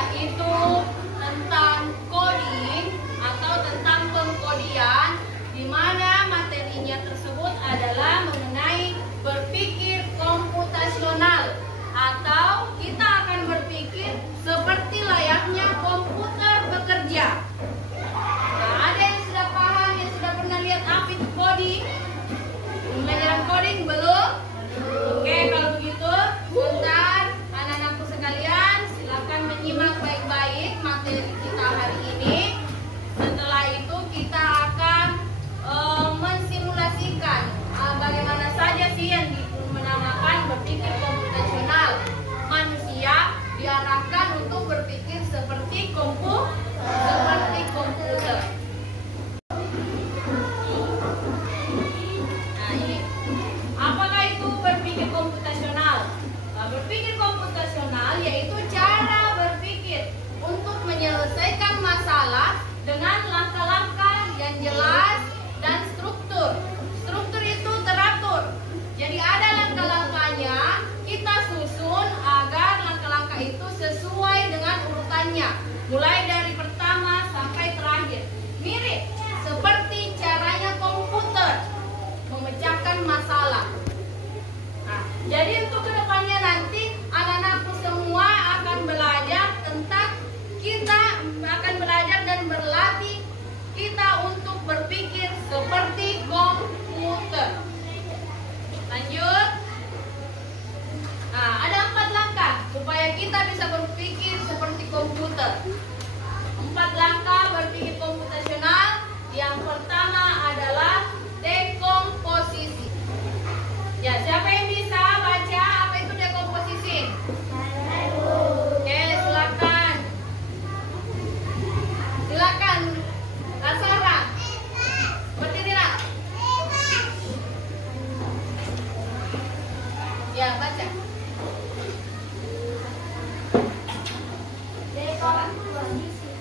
yaitu tentang coding atau tentang pengkodian, di mana materinya tersebut adalah mengenai berpikir komputasional, atau kita akan berpikir seperti layaknya komputer bekerja. Nah, ada yang sudah paham, yang sudah pernah lihat apa itu coding? Pembelajaran coding belum? Oke, kalau begitu, bentar anak-anakku sekalian, silakan menyimak baik-baik materi kita hari ini. Setelah itu kita akan mensimulasikan bagaimana saja sih yang dinamakan berpikir komputasional. Manusia diarahkan untuk berpikir seperti komputer. Nah, ini apakah itu berpikir komputasional? Berpikir komputasional yaitu cara berpikir untuk menyelesaikan masalah dengan langkah-langkah yang jelas dan struktur. Struktur itu teratur. Jadi ada langkah-langkahnya, kita susun agar langkah-langkah itu sesuai dengan urutannya, mulai dari pertama sampai terakhir. Mirip seperti caranya komputer memecahkan masalah. Nah, jadi untuk kedepannya nanti anak-anakku semua akan belajar tentang, kita akan belajar dan berlatih kita untuk berpikir seperti komputer. Lanjut. Nah, ada 4 langkah supaya kita bisa berpikir seperti komputer. 4 langkah berpikir komputasional. Yang pertama adalah dekomposisi. Ya, siapa yang bisa baca apa itu dekomposisi? Oke, silakan. Silakan. Asara. Berdirilah. Ya, baca. Dekomposisi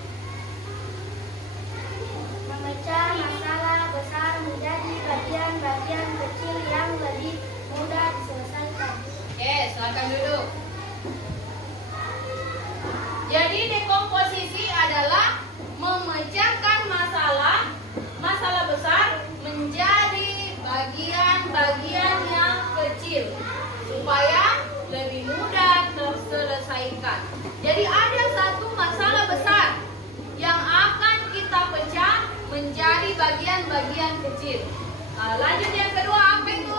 memecah masalah besar menjadi bagian-bagian kecil yang lebih mudah diselesaikan. Oke, silakan duduk. Jadi dekomposisi adalah memecahkan masalah besar menjadi bagian-bagian yang kecil supaya lebih mudah terselesaikan. Jadi ada satu masalah besar yang akan kita pecah menjadi bagian-bagian kecil. Nah, lanjut yang kedua, apa itu?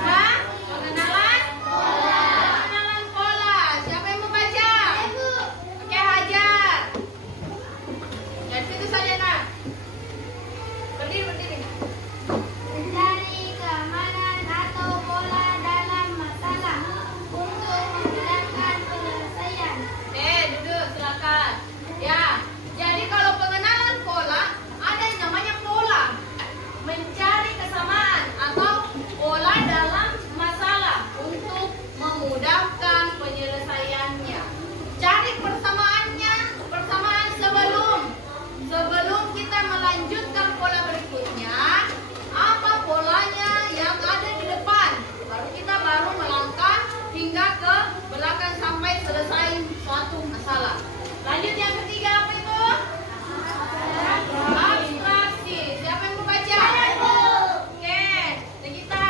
Hah? Pengenalan? Pengenalan pola. Siapa yang mau baca? Oke, Hajar. Dari situ saja, nak. Berdiri. Mencari keamanan atau pola dalam masalah untuk memudahkan penyelesaian. Oke, duduk, silakan. Ya, jadi kalau pengenalan pola, ada yang namanya pola. Mencari kesamaan atau pola dalam masalah untuk memudahkan penyelesaiannya. Cari persamaannya, persamaan sebelum kita melanjutkan pola berikutnya. Apa polanya yang ada di depan? Kita baru melangkah hingga ke belakang sampai selesai suatu masalah. Lanjut yang ketiga, apa itu? Abstraksi. Siapa yang mau baca? Oke, Nikita.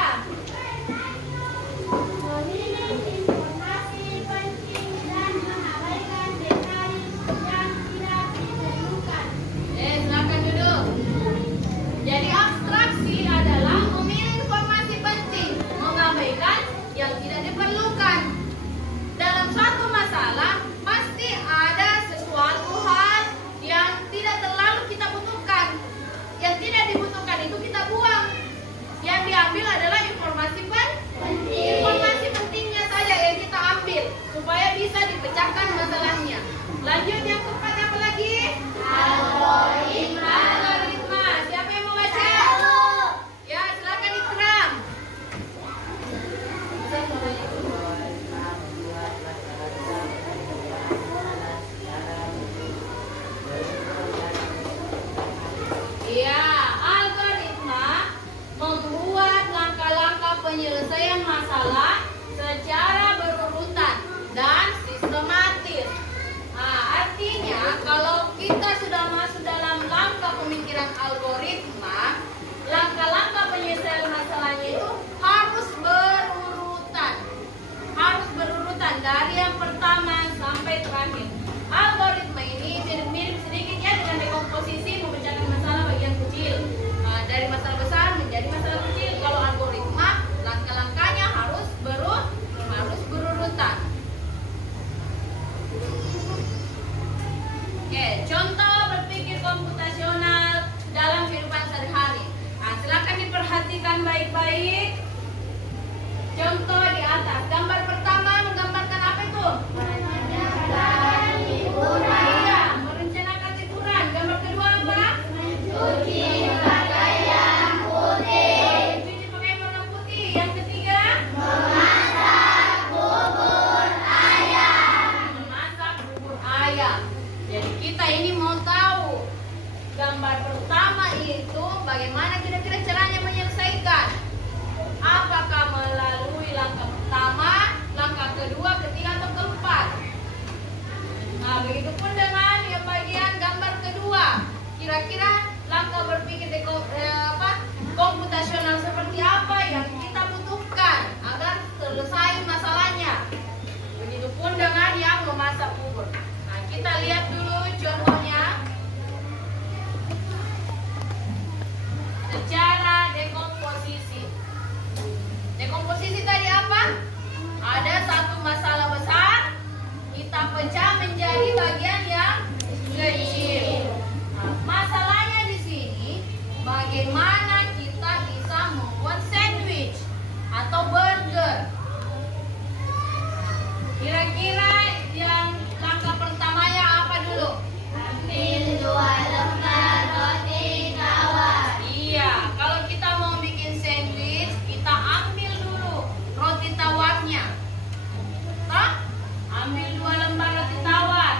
Memilih informasi penting dan mengabaikan detail yang tidak diperlukan. Silakan duduk. Jadi abstraksi adalah memilih informasi penting, mengabaikan yang tidak diperlukan. Dalam suatu masalah pasti ada sesuatu hal yang tidak terlalu kita butuhkan. Yang tidak dibutuhkan itu kita buang. Yang diambil adalah informasi penting. Informasi pentingnya saja yang kita ambil supaya bisa dipecahkan masalahnya. Lanjut yang keempat, apa lagi? Algoritma. Siapa yang mau baca? Ya, silakan Ikram. Iya, algoritma membuat langkah-langkah penyelesaian masalah secara berurutan dan sistematis. kita ini mau tahu gambar pertama itu bagaimana kira-kira caranya menyelesaikan. Apakah melalui langkah pertama, langkah kedua, ketiga, atau keempat? Nah, begitupun dengan yang bagian gambar kedua. Kira-kira langkah berpikir komputasional seperti apa yang kita butuhkan agar selesai masalahnya. Begitupun dengan yang memasak bubur. Nah, kita lihat dulu contohnya. Secara dekomposisi. Dekomposisi tadi apa? Ada satu masalah besar, kita pecah menjadi bagian yang kecil. Nah, masalahnya di sini, bagaimana kita bisa membuat sandwich atau burger. Kira-kira yang langkah pertamanya apa dulu? Ambil 2 lembar roti tawar. Iya, kalau kita mau bikin sandwich, kita ambil dulu roti tawarnya. Ambil 2 lembar roti tawar.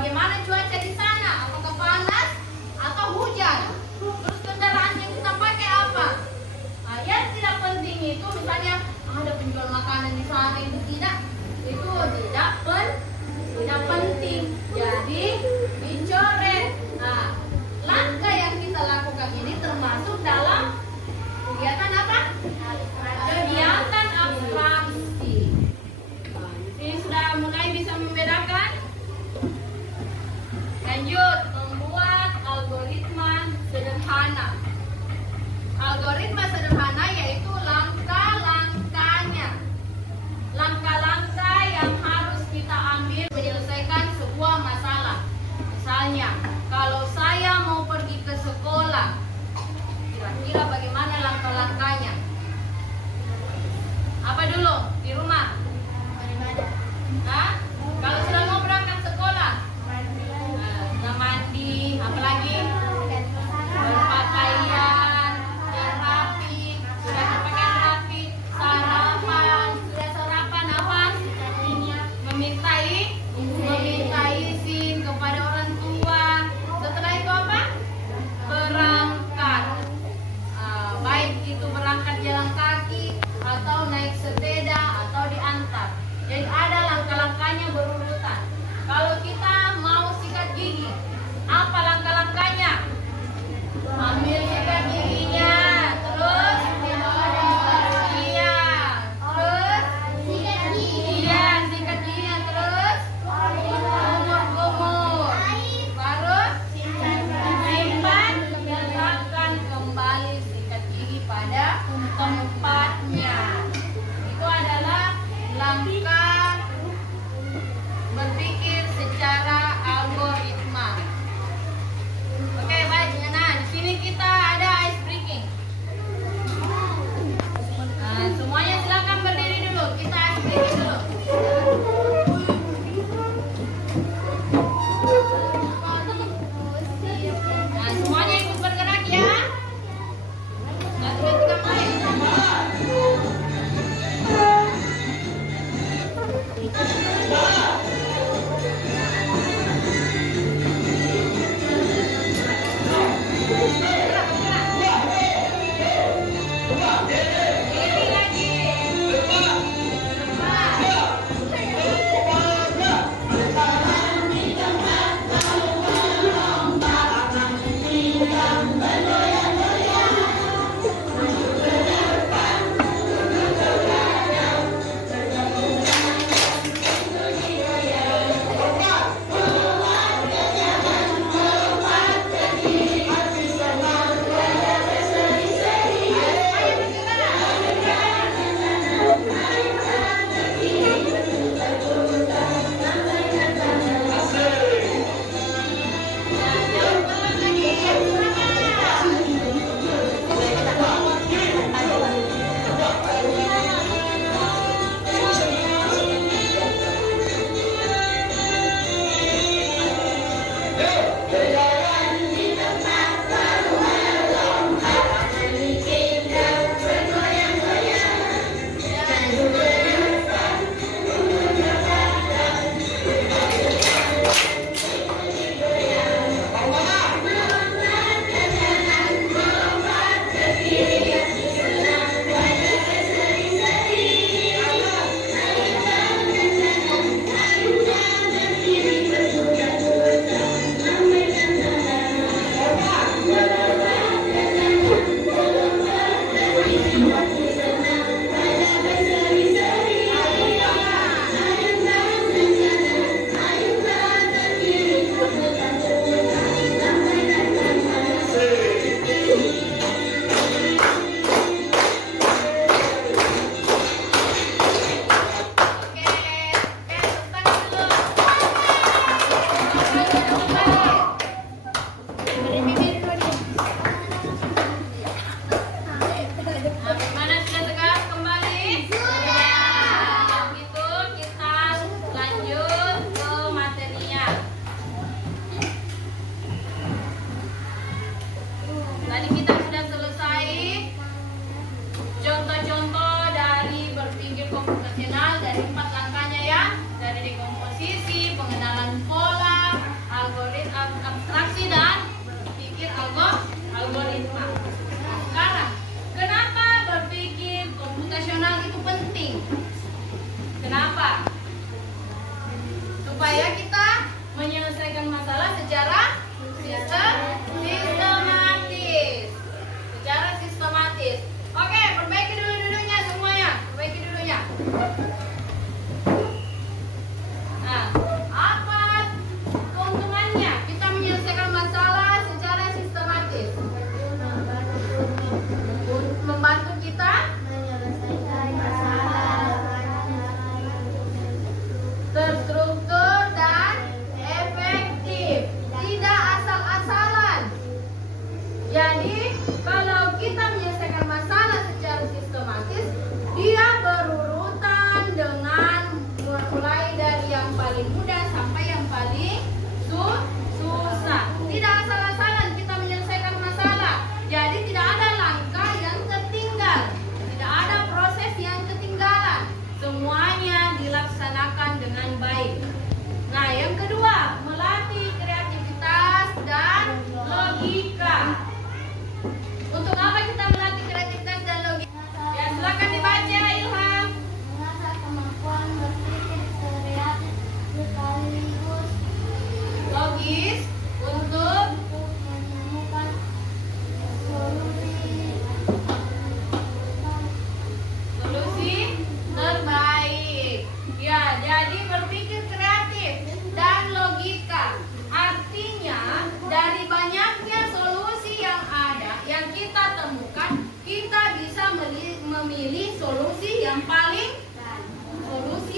bagaimana cuaca di sana? Apakah panas atau hujan? Terus kendaraan yang kita pakai apa? Nah, yang tidak penting itu misalnya ada penjual makanan di sana itu tidak penting. Jadi dicoret. Nah, langkah yang kita lakukan ini termasuk dalam kegiatan apa? Kegiatan abstraksi. Nah, ini sudah mulai bisa membedakan. Lanjut, membuat algoritma sederhana. Algoritma sederhana yaitu langkah-langkahnya. Langkah-langkah yang harus kita ambil menyelesaikan sebuah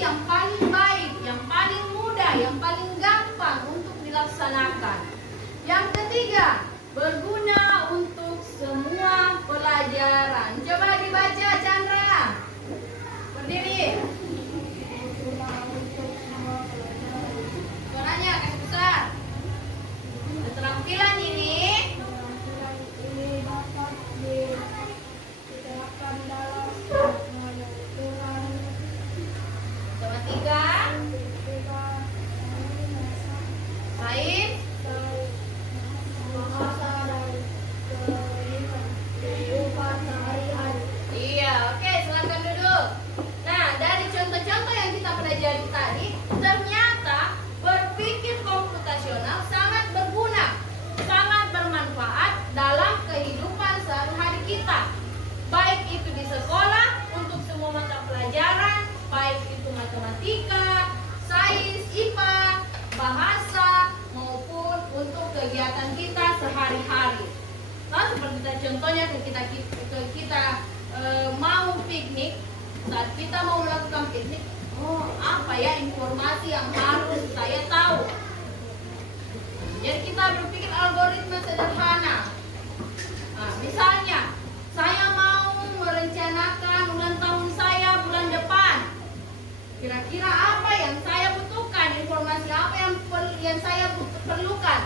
yang paling baik, yang paling mudah, yang paling gampang untuk dilaksanakan. Yang ketiga, berguna untuk semua pelajaran. Coba dibaca, Chandra. Berdiri. Suaranya kasih besar. Keterampilan ini dapat diterapkan dalam menentukan matematika, sains, bahasa dan kehidupan sehari-hari. iya, oke, silakan duduk. Nah, dari contoh-contoh yang kita pelajari tadi, ternyata berpikir komputasional sangat berguna, sangat bermanfaat dalam kehidupan sehari-hari kita. Baik itu di sekolah, untuk semua mata pelajaran, baik itu matematika, sains, IPA, bahasa, maupun untuk kegiatan kita sehari-hari. Nah, seperti contohnya kita mau piknik, saat kita mau melakukan piknik, apa ya informasi yang harus saya tahu? Jadi kita berpikir algoritma sederhana. Nah, misalnya saya mau merencanakan ulang tahun saya bulan depan. Kira-kira apa yang saya butuhkan? Informasi apa yang saya perlukan?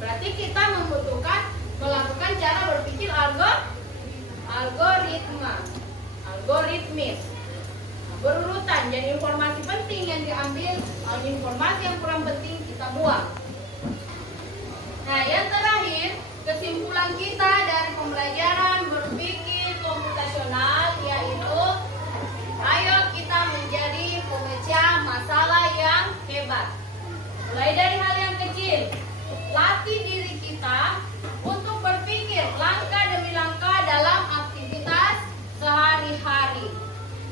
Berarti kita membutuhkan melakukan cara berpikir algoritmis, berurutan. Jadi informasi penting yang diambil, informasi yang kurang penting kita buang. Nah, yang terakhir, kesimpulan kita dari pembelajaran berpikir komputasional yaitu ayo kita menjadi pemecah masalah yang hebat. Mulai dari hal yang kecil, latih diri kita untuk berpikir langkah demi langkah dalam aktivitas sehari-hari.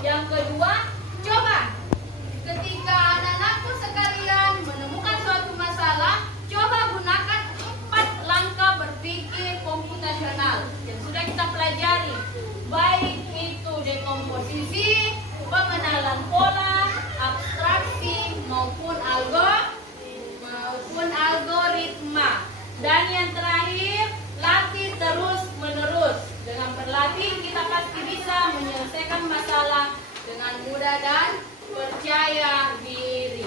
Yang kedua, coba ketika anak-anakku sekalian menemukan suatu masalah, coba gunakan 4 langkah berpikir komputasional yang sudah kita pelajari, baik itu dekomposisi, pengenalan pola, abstraksi maupun algoritma. Dan yang terakhir, latih terus menerus. Dengan berlatih kita pasti bisa menyelesaikan masalah dengan mudah dan percaya diri.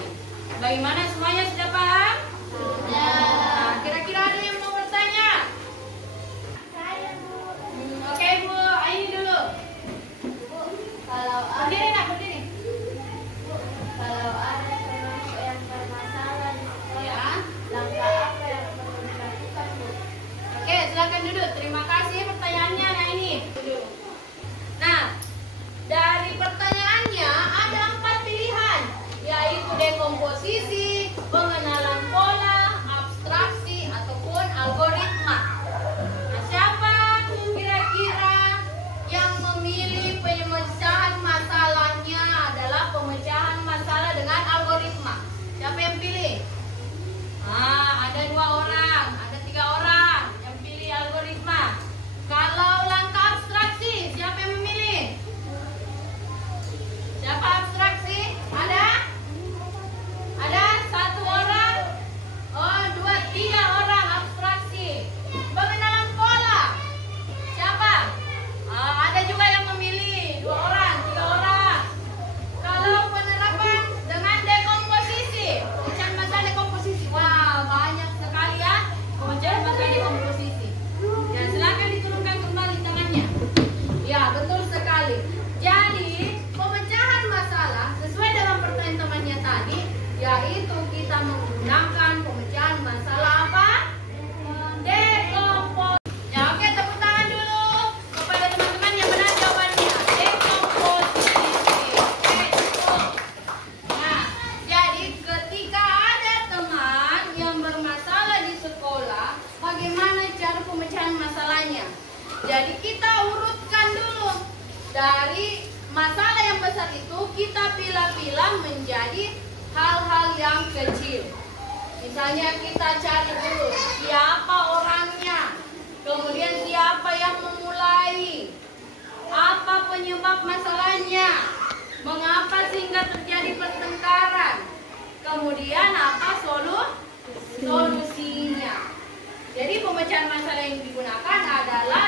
Bagaimana, semuanya sudah paham? Sudah. Nah, kira-kira ada yang mau bertanya? Saya Bu. Oke Bu, ini dulu. Bu, kalau Berdiri nak, berdiri. kalau ada kelompok yang bermasalah di sekolah, Ya. langkah apa yang perlu dilakukan, Bu? Oke, silakan duduk. Terima kasih pertanyaannya. Nah, ini. Nah, dari pertanyaannya ada 4 pilihan, yaitu dekomposisi, pengenalan pola, abstraksi, ataupun algoritma. Nah, siapa kira-kira yang memilih pemecahan masalahnya adalah pemecahan masalah dengan algoritma? Siapa yang pilih? Ada 2 orang, ada 3 orang yang pilih algoritma. Kalau langkah abstraksi, siapa yang memilih? Siapa abstraksi? Ada? Ada 1 orang? Oh, 2, 3 orang abstraksi. Pengenalan pola. Siapa? Ada juga yang memilih 2 orang, 3 orang. Kalau penerapan dengan dekomposisi, pemecahan masalah dekomposisi. Wah, banyak sekali ya pemecahan masalah dekomposisi. Ya, silakan diturunkan kembali tangannya. Ya, betul sekali. Jadi, pemecahan masalah sesuai dengan pertanyaan temannya tadi, yaitu kita menggunakan pemecahan masalah apa? Dekomposisi. Ya, oke, tepuk tangan dulu kepada teman-teman yang benar jawabannya. Dekomposisi. Oke, cukup. Nah, jadi ketika ada teman yang bermasalah di sekolah, bagaimana cara pemecahan masalahnya? Jadi kita urutkan dulu. Dari masalah yang besar itu kita pilah-pilah menjadi hal-hal yang kecil. Misalnya kita cari dulu siapa orangnya, kemudian siapa yang memulai, apa penyebab masalahnya, Mengapa sehingga terjadi pertengkaran? Kemudian apa solusinya? Jadi pemecahan masalah yang digunakan adalah